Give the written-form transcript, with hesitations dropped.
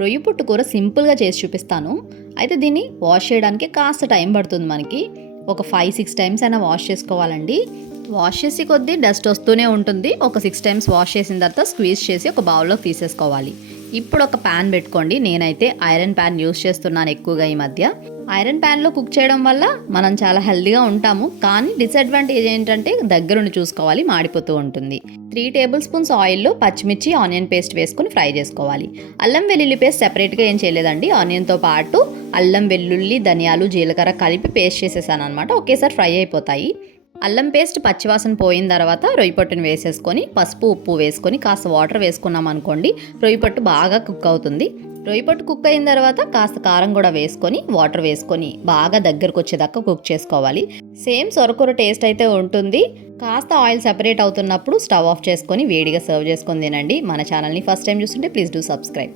రొయ్య పుట్టు కూర సింపుల్గా చేసి చూపిస్తాను. అయితే దీన్ని వాష్ చేయడానికి కాస్త టైం పడుతుంది మనకి. ఒక 5-6 టైమ్స్ అయినా వాష్ చేసుకోవాలండి. వాష్ చేసి కొద్దీ డస్ట్ వస్తూనే ఉంటుంది. ఒక 6 టైమ్స్ వాష్ చేసిన తర్వాత స్క్వీజ్ చేసి ఒక బౌల్లో తీసేసుకోవాలి. ఇప్పుడు ఒక ప్యాన్ పెట్టుకోండి. నేనైతే ఐరన్ ప్యాన్ యూస్ చేస్తున్నాను ఎక్కువగా ఈ మధ్య. ఐరన్ ప్యాన్లో కుక్ చేయడం వల్ల మనం చాలా హెల్తీగా ఉంటాము. కానీ డిసడ్వాంటేజ్ ఏంటంటే దగ్గరుండి చూసుకోవాలి, మాడిపోతూ ఉంటుంది. 3 టేబుల్ స్పూన్స్ ఆయిల్లో పచ్చిమిర్చి, ఆనియన్ పేస్ట్ వేసుకుని ఫ్రై చేసుకోవాలి. అల్లం వెల్లుల్లి పేస్ట్ సెపరేట్గా ఏం చేయలేదండి. ఆనియన్తో పాటు అల్లం వెల్లుల్లి, ధనియాలు, జీలకర్ర కలిపి పేస్ట్ చేసేసాను అనమాట. ఒకేసారి ఫ్రై అయిపోతాయి. అల్లం పేస్ట్ పచ్చివాసన పోయిన తర్వాత రొయ్యపట్టును వేసేసుకొని పసుపు, ఉప్పు వేసుకొని కాస్త వాటర్ వేసుకున్నాం అనుకోండి, రొయ్యపట్టు బాగా కుక్ అవుతుంది. రొయ్యపట్టు కుక్ అయిన తర్వాత కాస్త కారం కూడా వేసుకొని వాటర్ వేసుకొని బాగా దగ్గరకు వచ్చేదాకా కుక్ చేసుకోవాలి. సేమ్ సొరకూర టేస్ట్ అయితే ఉంటుంది. కాస్త ఆయిల్ సెపరేట్ అవుతున్నప్పుడు స్టవ్ ఆఫ్ చేసుకొని వేడిగా సర్వ్ చేసుకొని తినండి. మన ఛానల్ని ఫస్ట్ టైం చూస్తుంటే ప్లీజ్ డూ సబ్స్క్రైబ్.